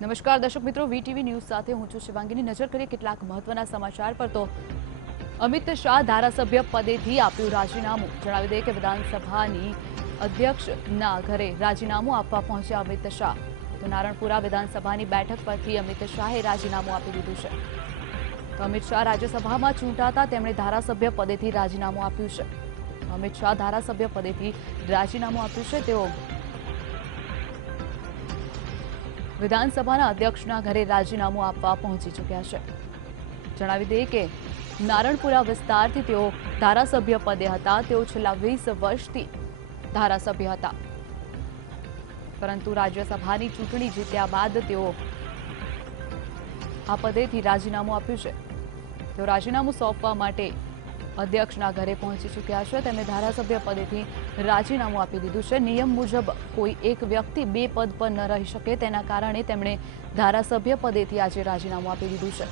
નમસ્કાર દર્શક મિત્રો, વીટીવી ન્યૂઝ સાથે હું છું શિવાંગીની। નજર કરીએ કેટલાક મહત્વના સમાચાર પર। તો અમિત શાહ ધારાસભ્ય પદેથી આપ્યું રાજીનામું। જણાવી દઈએ કે વિધાનસભાની અધ્યક્ષના ઘરે રાજીનામું આપવા પહોંચ્યા અમિત શાહ। તો નારણપુરા વિધાનસભાની બેઠક પરથી અમિત શાહે રાજીનામું આપી દીધું છે। તો અમિત શાહ રાજ્યસભામાં ચૂંટાતા તેમણે ધારાસભ્ય પદેથી રાજીનામું આપ્યું છે। અમિત શાહ ધારાસભ્ય પદેથી રાજીનામું આપ્યું છે। તેઓ વિધાનસભાના અધ્યક્ષના ઘરે રાજીનામું આપવા પહોંચી ચૂક્યા છે। જણાવી દઈએ કે નારણપુરા વિસ્તારથી તેઓ ધારાસભ્ય પદે હતા। તેઓ છેલ્લા 20 વર્ષથી ધારાસભ્ય હતા, પરંતુ રાજ્યસભાની ચૂંટણી જીત્યા બાદ તેઓ આ પદેથી રાજીનામું આપ્યું છે। તેઓ રાજીનામું સોંપવા માટે અધ્યક્ષના ઘરે પહોંચી ચૂક્યા છે। તેમણે ધારાસભ્ય પદેથી રાજીનામું આપી દીધું છે। નિયમ મુજબ કોઈ એક વ્યક્તિ બે પદ પર ન રહી શકે, તેના કારણે તેમણે ધારાસભ્ય પદેથી આજે રાજીનામું આપી દીધું છે।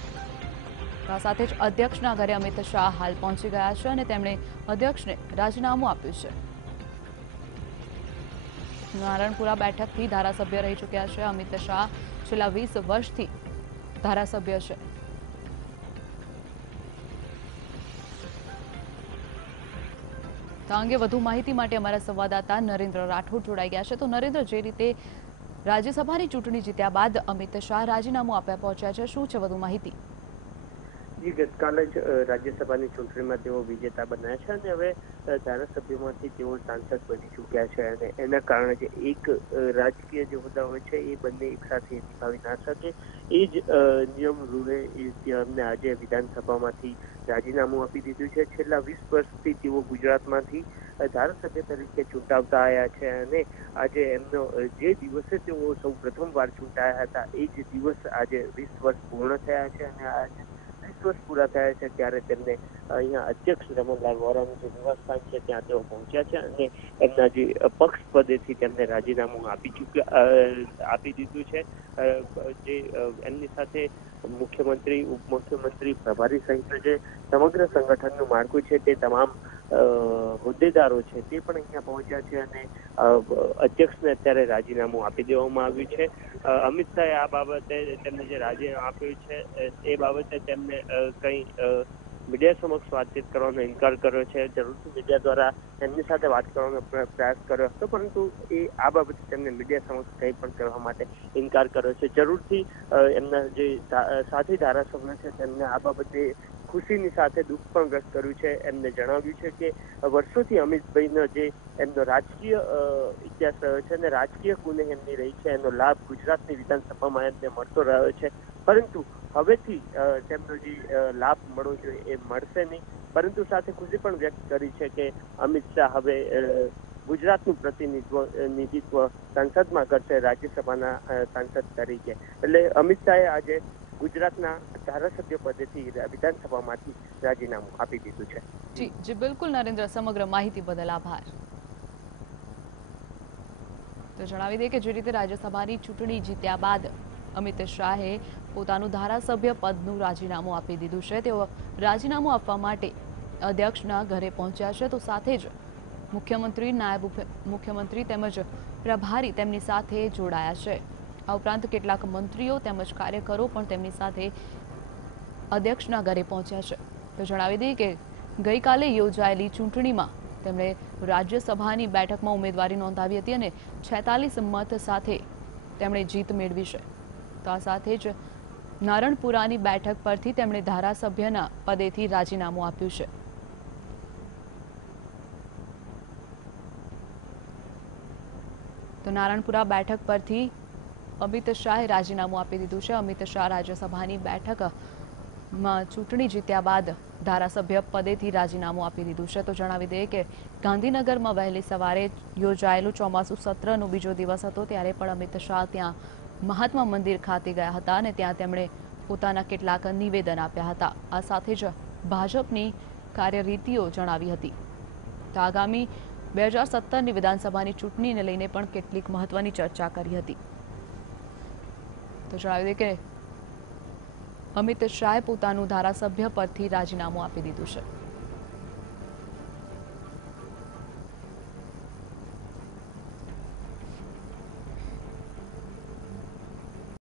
આ સાથે જ અધ્યક્ષના ઘરે અમિત શાહ હાલ પહોંચી ગયા છે અને તેમણે અધ્યક્ષને રાજીનામું આપ્યું છે। નારણપુરા બેઠકથી ધારાસભ્ય રહી ચૂક્યા છે અમિત શાહ। છેલ્લા 20 વર્ષથી ધારાસભ્ય છે। આ અંગે વધુ માહિતી માટે અમારા સંવાદદાતા નરેન્દ્ર રાઠોડ જોડાઈ ગયા છે। તો નરેન્દ્ર, જે રીતે રાજ્યસભાની ચૂંટણી જીત્યા બાદ અમિત શાહ રાજીનામું આપ્યા પહોંચ્યા છે, શું છે વધુ માહિતી? જી, ગતકાલે જ રાજ્યસભાની ચૂંટણીમાં તેઓ વિજેતા બન્યા છે અને હવે ધારાસભ્યોમાંથી તેઓ સાંસદ બની ચૂક્યા છે અને એના કારણે જે એક રાજકીય જે હોદ્દા હોય છે એ બંને એક સાથે નિભાવી ના શકે, એ જ નિયમ રૂઢે તેમને આજે વિધાનસભામાંથી રાજીનામું આપી દીધું છે। છેલ્લા 20 વર્ષથી તેઓ ગુજરાતમાંથી ધારાસભ્ય તરીકે ચૂંટાવતા આવ્યા છે અને આજે એમનો જે દિવસે તેઓ સૌ પ્રથમવાર ચૂંટાયા હતા એ જ દિવસ આજે 20 વર્ષ પૂર્ણ થયા છે અને આજે 20 વર્ષ પૂરા થયા છે ત્યારે તેમને અહીંયા અધ્યક્ષ રમણલાલ વોરાનું જે નિવાસસ્થાન છે ત્યાં તેઓ પહોંચ્યા છે અને એમના જે પક્ષ પદેથી તેમને રાજીનામું આપી દીધું છે। જે એમની સાથે મુખ્યમંત્રી, ઉપમુખ્યમંત્રી, પ્રભારી સહિત જે સમગ્ર સંગઠનનું માળખું છે તે તમામ હોદ્દેદારો છે તે પણ અહીંયા પહોંચ્યા છે અને અધ્યક્ષને અત્યારે રાજીનામું આપી દેવામાં આવ્યું છે। અમિત શાહે આ બાબતે તેમને જે રાજીનામું આપ્યું છે એ બાબતે તેમને કંઈ મીડિયા સમક્ષ વાતચીત કરવાનો ઇનકાર કર્યો છે। જરૂરથી મીડિયા દ્વારા એમની સાથે વાત કરવાનો પ્રયાસ કર્યો હતો, પરંતુ એ આ બાબતે તેમને મીડિયા સમક્ષ કંઈ પણ કરવા માટે ઇનકાર કર્યો છે। જરૂરથી એમના જે સાથી ધારાસભ્ય છે તેમને આ બાબતે ખુશીની સાથે દુઃખ પણ વ્યક્ત કર્યું છે। એમને જણાવ્યું છે કે વર્ષોથી અમિતભાઈનો જે એમનો રાજકીય ઇતિહાસ રહ્યો છે અને રાજકીય કુનેહ એમની રહી છે એનો લાભ ગુજરાતની વિધાનસભામાં એમને મળતો રહ્યો છે, પરંતુ હવેથી તેમનો જે લાભ મળવો જોઈએ એ મળશે નહીં। પરંતુ સાથે ખુશી પણ વ્યક્ત કરી છે કે અમિત શાહ હવે ગુજરાતનું પ્રતિનિધિત્વ સંસદમાં કરશે, રાજ્યસભાના સાંસદ તરીકે। એટલે અમિત શાહે આજે ગુજરાતના ધારાસભ્ય પદેથી વિધાનસભામાંથી રાજીનામું આપી દીધું છે। જી બિલકુલ નરેન્દ્ર, સમગ્ર માહિતી બદલ આભાર। તો જણાવી દઈએ કે જે રીતે રાજ્યસભાની ચૂંટણી જીત્યા બાદ અમિત શાહે પોતાનું ધારાસભ્ય પદનું રાજીનામું આપી દીધું છે। તેઓ રાજીનામું આપવા માટે અધ્યક્ષના ઘરે પહોંચ્યા છે। તો સાથે જ મુખ્યમંત્રી, નાયબ મુખ્યમંત્રી તેમજ પ્રભારી તેમની સાથે જોડાયા છે। આ ઉપરાંત કેટલાક મંત્રીઓ તેમજ કાર્યકરો પણ તેમની સાથે અધ્યક્ષના ઘરે પહોંચ્યા છે। તો જણાવી દઈએ કે ગઈકાલે યોજાયેલી ચૂંટણીમાં તેમણે રાજ્યસભાની બેઠકમાં ઉમેદવારી નોંધાવી હતી અને 46 મત સાથે તેમણે જીત મેળવી છે। તો આ સાથે જ નારણપુરાની બેઠક પરથી તેમણે ધારાસભ્યના પદેથી રાજીનામું આપ્યું છે। તો નારણપુરા બેઠક પરથી અમિત શાહે રાજીનામું આપી દીધું છે। અમિત શાહ રાજ્યસભાની બેઠકમાં ચૂંટણી જીત્યા બાદ ધારાસભ્ય પદેથી રાજીનામું આપી દીધું છે। તો જણાવી દઈએ કે ગાંધીનગરમાં વહેલી સવારે યોજાયેલું ચોમાસું સત્રનો બીજો દિવસ હતો, ત્યારે પણ અમિત શાહ ત્યાં મહાત્મા મંદિર ખાતે ગયા હતા અને ત્યાં તેમણે પોતાના કેટલાક નિવેદન આપ્યા હતા। આ સાથે જ ભાજપની કાર્યરીતિઓ જણાવી હતી। તો આગામી 2017ની વિધાનસભાની ચૂંટણીને લઈને પણ કેટલીક મહત્વની ચર્ચા કરી હતી। તો જણાવી દઈએ કે અમિત શાહે પોતાનું ધારાસભ્ય પરથી રાજીનામું આપી દીધું છે।